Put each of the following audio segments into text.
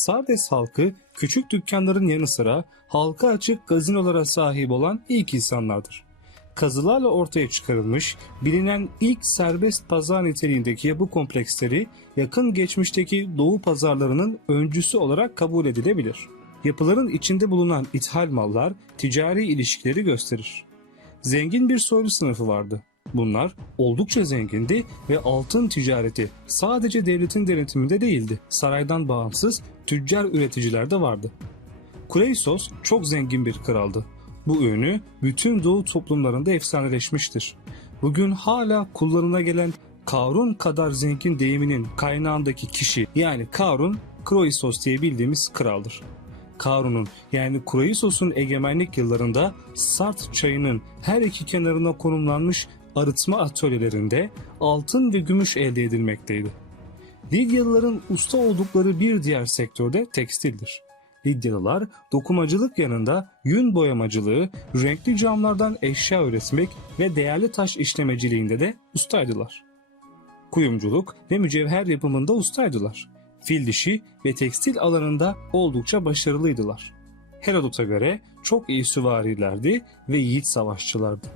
Sardes halkı küçük dükkanların yanı sıra halka açık gazinolara sahip olan ilk insanlardır. Kazılarla ortaya çıkarılmış bilinen ilk serbest pazar niteliğindeki yapı kompleksleri yakın geçmişteki doğu pazarlarının öncüsü olarak kabul edilebilir. Yapıların içinde bulunan ithal mallar ticari ilişkileri gösterir. Zengin bir soylu sınıfı vardı. Bunlar oldukça zengindi ve altın ticareti sadece devletin denetiminde değildi. Saraydan bağımsız tüccar üreticiler de vardı. Kureisos çok zengin bir kraldı. Bu ünü bütün doğu toplumlarında efsaneleşmiştir. Bugün hala kullanıla gelen Karun kadar zengin deyiminin kaynağındaki kişi yani Karun, Kroisos diye bildiğimiz kraldır. Karun'un yani Kroisos'un egemenlik yıllarında Sart çayının her iki kenarına konumlanmış arıtma atölyelerinde altın ve gümüş elde edilmekteydi. Lidyalıların usta oldukları bir diğer sektörde tekstildir. Lidyalılar dokumacılık yanında yün boyamacılığı, renkli camlardan eşya üretmek ve değerli taş işlemeciliğinde de ustaydılar. Kuyumculuk ve mücevher yapımında ustaydılar. Fil dişi ve tekstil alanında oldukça başarılıydılar. Herodot'a göre çok iyi süvarilerdi ve yiğit savaşçılardı.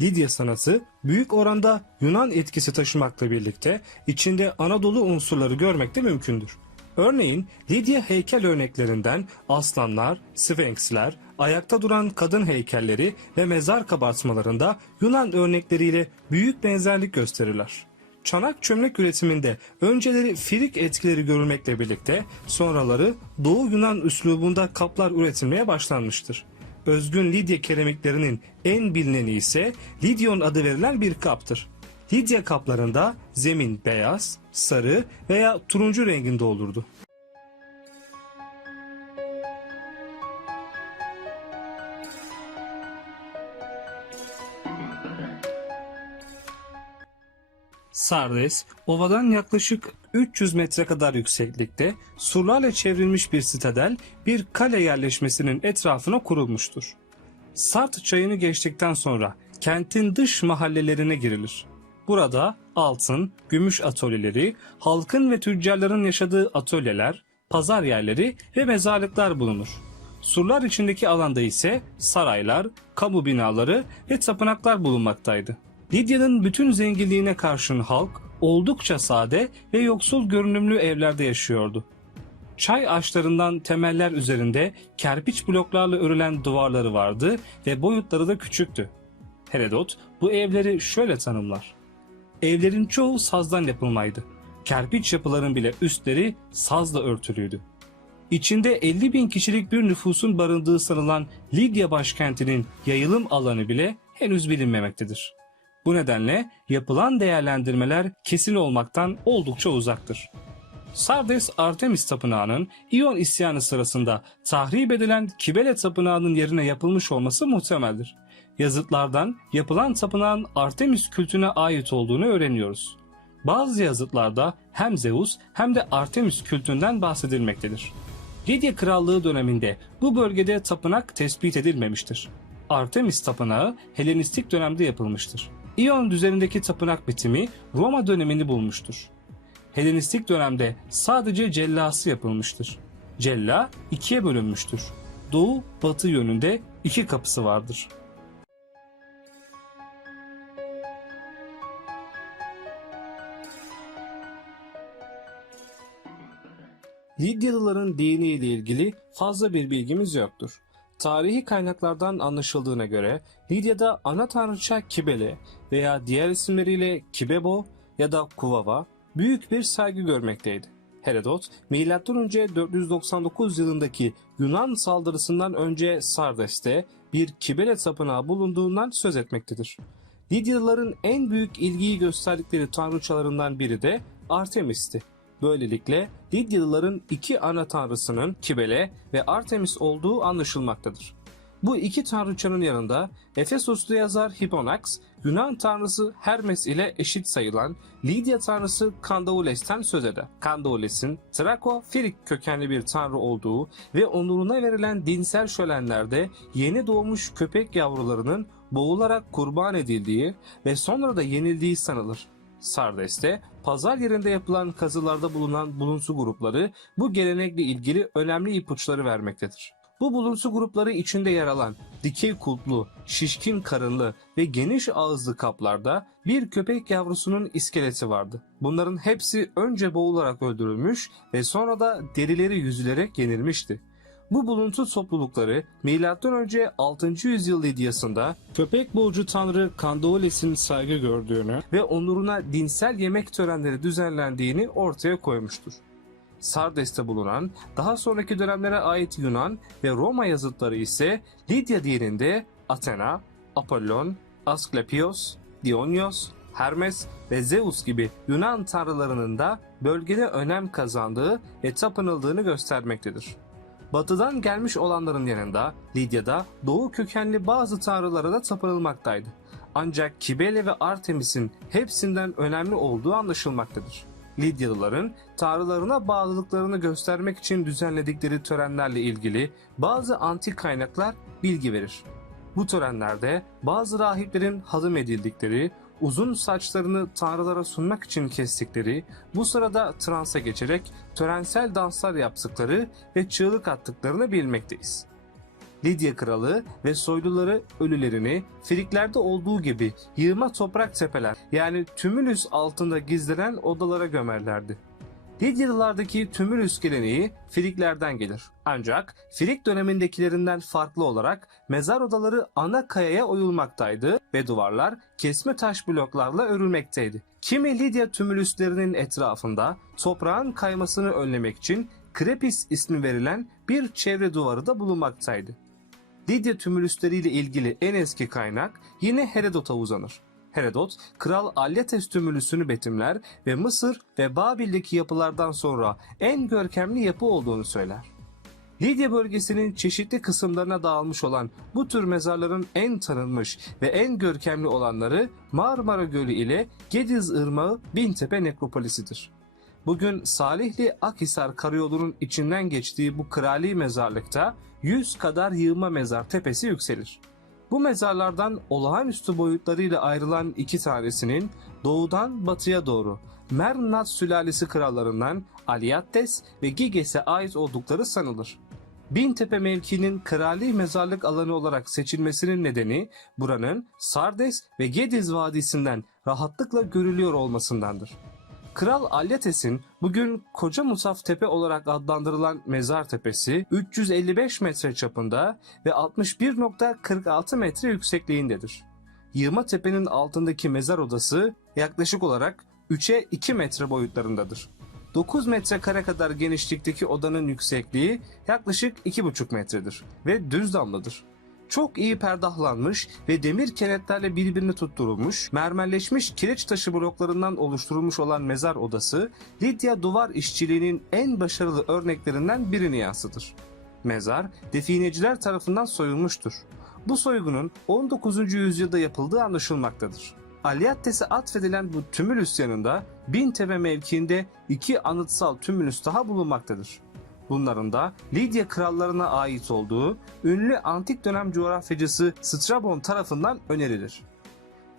Lidya sanatı büyük oranda Yunan etkisi taşımakla birlikte içinde Anadolu unsurları görmek de mümkündür. Örneğin Lidya heykel örneklerinden aslanlar, sfenksler, ayakta duran kadın heykelleri ve mezar kabartmalarında Yunan örnekleriyle büyük benzerlik gösterirler. Çanak çömlek üretiminde önceleri Firik etkileri görülmekle birlikte sonraları Doğu Yunan üslubunda kaplar üretilmeye başlanmıştır. Özgün Lidya keramiklerinin en bilineni ise Lidyon adı verilen bir kaptır. Lidya kaplarında zemin beyaz, sarı veya turuncu renginde olurdu. Sardes, ovadan yaklaşık 300 metre kadar yükseklikte surlarla çevrilmiş bir sitadel bir kale yerleşmesinin etrafına kurulmuştur. Sart çayını geçtikten sonra kentin dış mahallelerine girilir. Burada altın, gümüş atölyeleri, halkın ve tüccarların yaşadığı atölyeler, pazar yerleri ve mezarlıklar bulunur. Surlar içindeki alanda ise saraylar, kamu binaları ve tapınaklar bulunmaktaydı. Lidya'nın bütün zenginliğine karşın halk oldukça sade ve yoksul görünümlü evlerde yaşıyordu. Çay ağaçlarından temeller üzerinde kerpiç bloklarla örülen duvarları vardı ve boyutları da küçüktü. Herodot bu evleri şöyle tanımlar. Evlerin çoğu sazdan yapılmaydı. Kerpiç yapıların bile üstleri sazla örtülüydü. İçinde 50 bin kişilik bir nüfusun barındığı sanılan Lidya başkentinin yayılım alanı bile henüz bilinmemektedir. Bu nedenle yapılan değerlendirmeler kesin olmaktan oldukça uzaktır. Sardes Artemis Tapınağı'nın İyon isyanı sırasında tahrip edilen Kibele Tapınağı'nın yerine yapılmış olması muhtemeldir. Yazıtlardan yapılan tapınağın Artemis kültüne ait olduğunu öğreniyoruz. Bazı yazıtlarda hem Zeus hem de Artemis kültünden bahsedilmektedir. Lidya Krallığı döneminde bu bölgede tapınak tespit edilmemiştir. Artemis Tapınağı Helenistik dönemde yapılmıştır. İyon düzenindeki tapınak bitimi Roma dönemini bulmuştur. Helenistik dönemde sadece cellası yapılmıştır. Cella ikiye bölünmüştür. Doğu batı yönünde iki kapısı vardır. Lidyalıların dini ile ilgili fazla bir bilgimiz yoktur. Tarihi kaynaklardan anlaşıldığına göre Lidya'da ana tanrıça Kibele veya diğer isimleriyle Kibebo ya da Kuvava büyük bir saygı görmekteydi. Herodot, M.Ö. 499 yılındaki Yunan saldırısından önce Sardes'te bir Kibele tapınağı bulunduğundan söz etmektedir. Lidyalıların en büyük ilgiyi gösterdikleri tanrıçalarından biri de Artemis'ti. Böylelikle Lidyalıların iki ana tanrısının Kibele ve Artemis olduğu anlaşılmaktadır. Bu iki tanrıçanın yanında Efesoslu yazar Hipponax, Yunan tanrısı Hermes ile eşit sayılan Lidya tanrısı Kandaules'ten söz eder. Kandaules'in Trako-Firik kökenli bir tanrı olduğu ve onuruna verilen dinsel şölenlerde yeni doğmuş köpek yavrularının boğularak kurban edildiği ve sonra da yenildiği sanılır. Sardes'te pazar yerinde yapılan kazılarda bulunan bulunsu grupları bu gelenekle ilgili önemli ipuçları vermektedir. Bu bulunsu grupları içinde yer alan dikey kulplu, şişkin karınlı ve geniş ağızlı kaplarda bir köpek yavrusunun iskeleti vardı. Bunların hepsi önce boğularak öldürülmüş ve sonra da derileri yüzülerek yenilmişti. Bu buluntu toplulukları M.Ö. 6. yüzyıl Lidyası'nda köpek boğucu tanrı Kandaoles'in saygı gördüğünü ve onuruna dinsel yemek törenleri düzenlendiğini ortaya koymuştur. Sardes'te bulunan daha sonraki dönemlere ait Yunan ve Roma yazıtları ise Lidya dininde Athena, Apollon, Asklepios, Dionyos, Hermes ve Zeus gibi Yunan tanrılarının da bölgede önem kazandığı ve tapınıldığını göstermektedir. Batıdan gelmiş olanların yanında Lidya'da doğu kökenli bazı tanrılara da tapınılmaktaydı. Ancak Kibele ve Artemis'in hepsinden önemli olduğu anlaşılmaktadır. Lidyalıların tanrılarına bağlılıklarını göstermek için düzenledikleri törenlerle ilgili bazı antik kaynaklar bilgi verir. Bu törenlerde bazı rahiplerin hadım edildikleri, uzun saçlarını tanrılara sunmak için kestikleri, bu sırada transa geçerek törensel danslar yaptıkları ve çığlık attıklarını bilmekteyiz. Lidya kralı ve soyluları ölülerini Friklerde olduğu gibi yığma toprak tepeler yani tümülüs altında gizlenen odalara gömerlerdi. Lidyalılardaki tümülüs geleneği Friklerden gelir. Ancak Frik dönemindekilerinden farklı olarak mezar odaları ana kayaya oyulmaktaydı ve duvarlar kesme taş bloklarla örülmekteydi. Kimi Lidya tümülüslerinin etrafında toprağın kaymasını önlemek için Krepis ismi verilen bir çevre duvarı da bulunmaktaydı. Lidya tümülüsleriyle ilgili en eski kaynak yine Herodot'a uzanır. Herodot, Kral Alyates tümülüsünü betimler ve Mısır ve Babil'deki yapılardan sonra en görkemli yapı olduğunu söyler. Lidya bölgesinin çeşitli kısımlarına dağılmış olan bu tür mezarların en tanınmış ve en görkemli olanları Marmara Gölü ile Gediz Irmağı Bintepe Nekropolisi'dir. Bugün Salihli Akhisar karayolunun içinden geçtiği bu krali mezarlıkta 100 kadar yığma mezar tepesi yükselir. Bu mezarlardan olağanüstü boyutlarıyla ayrılan iki tanesinin doğudan batıya doğru Mernat sülalesi krallarından Aliattes ve Giges'e ait oldukları sanılır. Bintepe mevkinin krali mezarlık alanı olarak seçilmesinin nedeni buranın Sardes ve Gediz vadisinden rahatlıkla görülüyor olmasındandır. Kral Alyates'in bugün Koca Musaf Tepe olarak adlandırılan mezar tepesi 355 metre çapında ve 61.46 metre yüksekliğindedir. Yığma tepenin altındaki mezar odası yaklaşık olarak 3'e 2 metre boyutlarındadır. 9 metrekare kadar genişlikteki odanın yüksekliği yaklaşık 2,5 metredir ve düz damladır çok iyi perdahlanmış ve demir kenetlerle birbirini tutturulmuş, mermerleşmiş kireç taşı bloklarından oluşturulmuş olan mezar odası, Lidya duvar işçiliğinin en başarılı örneklerinden birini yansıtır. Mezar, defineciler tarafından soyulmuştur. Bu soygunun 19. yüzyılda yapıldığı anlaşılmaktadır. Aliattes'e atfedilen bu tümülüs yanında Bintepe mevkiinde iki anıtsal tümülüs daha bulunmaktadır. Bunların da Lidya krallarına ait olduğu ünlü antik dönem coğrafyacısı Strabon tarafından önerilir.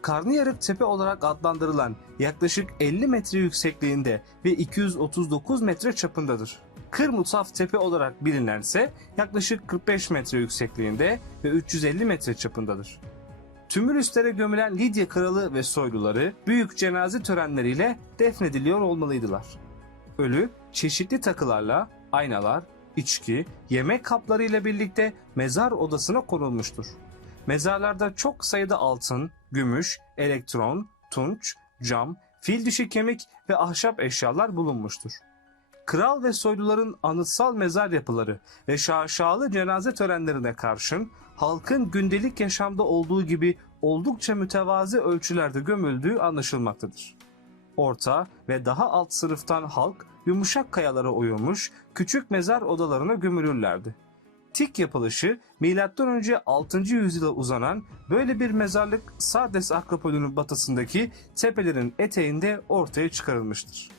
Karnıyarık Tepe olarak adlandırılan yaklaşık 50 metre yüksekliğinde ve 239 metre çapındadır. Kırmutaf Tepe olarak bilinense yaklaşık 45 metre yüksekliğinde ve 350 metre çapındadır. Tümülüslere gömülen Lidya kralı ve soyluları büyük cenaze törenleriyle defnediliyor olmalıydılar. Ölü çeşitli takılarla aynalar, içki, yemek kapları ile birlikte mezar odasına konulmuştur. Mezarlarda çok sayıda altın, gümüş, elektron, tunç, cam, fil dişi kemik ve ahşap eşyalar bulunmuştur. Kral ve soyluların anıtsal mezar yapıları ve şaşalı cenaze törenlerine karşın halkın gündelik yaşamda olduğu gibi oldukça mütevazi ölçülerde gömüldüğü anlaşılmaktadır. Orta ve daha alt sınıftan halk yumuşak kayalara oyulmuş küçük mezar odalarına gömülürlerdi. Tik yapılışı M.Ö. 6. yüzyıla uzanan böyle bir mezarlık Sardes Akropolü'nün batısındaki tepelerin eteğinde ortaya çıkarılmıştır.